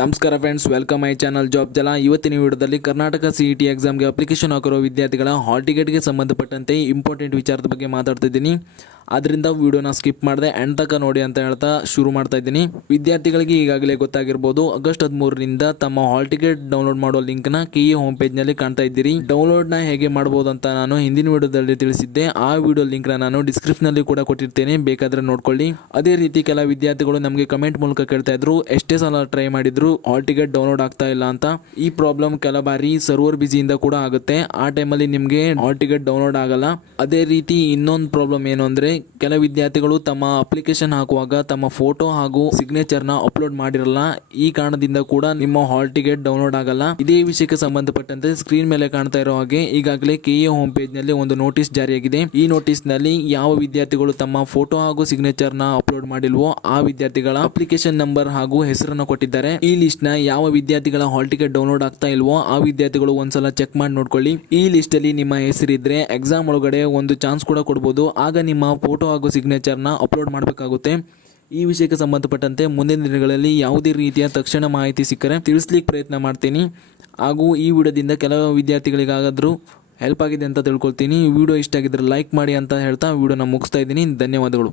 ನಮಸ್ಕಾರ friends, welcome my channel job Jala. ಇವತ್ತಿನ ವಿಡಿಯೋದಲ್ಲಿ ಕರ್ನಾಟಕ CET ಎಕ್ಸಾಮ್ಗೆ ಅಪ್ಲಿಕೇಶನ್ ಹಾಕಿರೋ ವಿದ್ಯಾರ್ಥಿಗಳ ಹಾಲ್ ಟಿಕೆಟ್ಗೆ ಸಂಬಂಧಪಟ್ಟಂತೆ ಇಂಪಾರ್ಟೆಂಟ್ ವಿಚಾರದ ಬಗ್ಗೆ ಮಾತಾಡ್ತಿದ್ದೀನಿ. ಆದ್ದರಿಂದ ವಿಡಿಯೋನ ಸ್ಕಿಪ್ ಮಾಡದೆ ಎಂಡ್ ತನಕ ನೋಡಿ ಅಂತ ಹೇಳ್ತಾ ಶುರು ಮಾಡ್ತಾ ಇದ್ದೀನಿ. ವಿದ್ಯಾರ್ಥಿಗಳಿಗೆ ಈಗಾಗಲೇ ಗೊತ್ತಾಗಿರ್ಬೋದು, ಆಗಸ್ಟ್ 13ರಿಂದ ತಮ್ಮ ಹಾಲ್ ಟಿಕೆಟ್ ಡೌನ್ಲೋಡ್ ಮಾಡೋ ಲಿಂಕ್ನ KE ಹೋಮ್ ಪೇಜ್ನಲ್ಲಿ ಕಾಣ್ತಾ ಇದ್ದೀರಿ. ಡೌನ್ಲೋಡ್ನ ಹೇಗೆ ಮಾಡ್ಬೋದು ಅಂತ ನಾನು ಹಿಂದಿನ ವಿಡಿಯೋದಲ್ಲಿ ತಿಳಿಸಿದ್ದೆ. ಆ ವಿಡಿಯೋ ಲಿಂಕ್ನ ನಾನು ಡಿಸ್ಕ್ರಿಪ್ಷನಲ್ಲಿ ಕೂಡ ಕೊಟ್ಟಿರ್ತೇನೆ, ಬೇಕಾದರೆ ನೋಡ್ಕೊಳ್ಳಿ. ಅದೇ ರೀತಿ ಕೆಲ ವಿದ್ಯಾರ್ಥಿಗಳು ನಮಗೆ ಕಮೆಂಟ್ ಮೂಲಕ ಕೇಳ್ತಾ ಇದ್ರು, ಎಷ್ಟೇ ಸಲ ಟ್ರೈ ಮಾಡಿದ್ರು ಹಾಲ್ ಟಿಕೆಟ್ ಡೌನ್ಲೋಡ್ ಆಗ್ತಾ ಇಲ್ಲ ಅಂತ. ಈ ಪ್ರಾಬ್ಲಮ್ ಕೆಲ ಬಾರಿ ಸರ್ವರ್ ಬಿಸಿಯಿಂದ ಕೂಡ ಆಗುತ್ತೆ. ಆ ಟೈಮಲ್ಲಿ ನಿಮಗೆ ಹಾಲ್ ಟಿಕೆಟ್ ಡೌನ್ಲೋಡ್ ಆಗಲ್ಲ. ಅದೇ ರೀತಿ ಇನ್ನೊಂದು ಪ್ರಾಬ್ಲಮ್ ಏನು ಅಂದ್ರೆ, ಕೆಲ ವಿದ್ಯಾರ್ಥಿಗಳು ತಮ್ಮ ಅಪ್ಲಿಕೇಶನ್ ಹಾಕುವಾಗ ತಮ್ಮ ಫೋಟೋ ಹಾಗೂ ಸಿಗ್ನೇಚರ್ ನ ಅಪ್ಲೋಡ್ ಮಾಡಿರಲ್ಲ. ಈ ಕಾರಣದಿಂದ ಕೂಡ ನಿಮ್ಮ ಹಾಲ್ ಟಿಕೆಟ್ ಡೌನ್ಲೋಡ್ ಆಗಲ್ಲ. ಇದೇ ವಿಷಯಕ್ಕೆ ಸಂಬಂಧಪಟ್ಟಂತೆ ಸ್ಕ್ರೀನ್ ಮೇಲೆ ಕಾಣ್ತಾ ಇರೋ ಹಾಗೆ ಈಗಾಗಲೇ KE ಹೋಮ್ ಪೇಜ್ ನಲ್ಲಿ ಒಂದು ನೋಟಿಸ್ ಜಾರಿಯಾಗಿದೆ. ಈ ನೋಟಿಸ್ ನಲ್ಲಿ ಯಾವ ವಿದ್ಯಾರ್ಥಿಗಳು ತಮ್ಮ ಫೋಟೋ ಹಾಗೂ ಸಿಗ್ನೇಚರ್ ನ ಅಪ್ಲೋಡ್ ಮಾಡಿಲ್ವೋ ಆ ವಿದ್ಯಾರ್ಥಿಗಳ ಅಪ್ಲಿಕೇಶನ್ ನಂಬರ್ ಹಾಗೂ ಹೆಸರನ್ನು ಕೊಟ್ಟಿದ್ದಾರೆ. ಈ ಲಿಸ್ಟ್ ನ ಯಾವ ವಿದ್ಯಾರ್ಥಿಗಳ ಹಾಲ್ ಟಿಕೆಟ್ ಡೌನ್ಲೋಡ್ ಆಗ್ತಾ ಇಲ್ವೋ ಆ ವಿದ್ಯಾರ್ಥಿಗಳು ಒಂದ್ಸಲ ಚೆಕ್ ಮಾಡಿ ನೋಡ್ಕೊಳ್ಳಿ. ಈ ಲಿಸ್ಟ್ ಅಲ್ಲಿ ನಿಮ್ಮ ಹೆಸರಿದ್ರೆ ಎಕ್ಸಾಮ್ ಒಳಗಡೆ ಒಂದು ಚಾನ್ಸ್ ಕೂಡ ಕೊಡಬಹುದು. ಆಗ ನಿಮ್ಮ ಫೋಟೋ ಹಾಗೂ ಸಿಗ್ನೇಚರ್ ನ ಅಪ್ಲೋಡ್ ಮಾಡಬೇಕಾಗುತ್ತೆ. ಈ ವಿಷಯಕ್ಕೆ ಸಂಬಂಧಪಟ್ಟಂತೆ ಮುಂದಿನ ದಿನಗಳಲ್ಲಿ ಯಾವುದೇ ರೀತಿಯ ತಕ್ಷಣ ಮಾಹಿತಿ ಸಿಕ್ಕರೆ ತಿಳಿಸ್ಲಿಕ್ಕೆ ಪ್ರಯತ್ನ ಮಾಡ್ತೀನಿ. ಹಾಗೂ ಈ ವಿಡಿಯೋದಿಂದ ಕೆಲವು ವಿದ್ಯಾರ್ಥಿಗಳಿಗಾದರೂ ಹೆಲ್ಪ್ ಆಗಿದೆ ಅಂತ ತಿಳ್ಕೊಳ್ತೀನಿ. ವಿಡಿಯೋ ಇಷ್ಟ ಆಗಿದ್ರೆ ಲೈಕ್ ಮಾಡಿ ಅಂತ ಹೇಳ್ತಾ ವಿಡಿಯೋನ ಮುಗಿಸ್ತಾ ಇದ್ದೀನಿ. ಧನ್ಯವಾದಗಳು.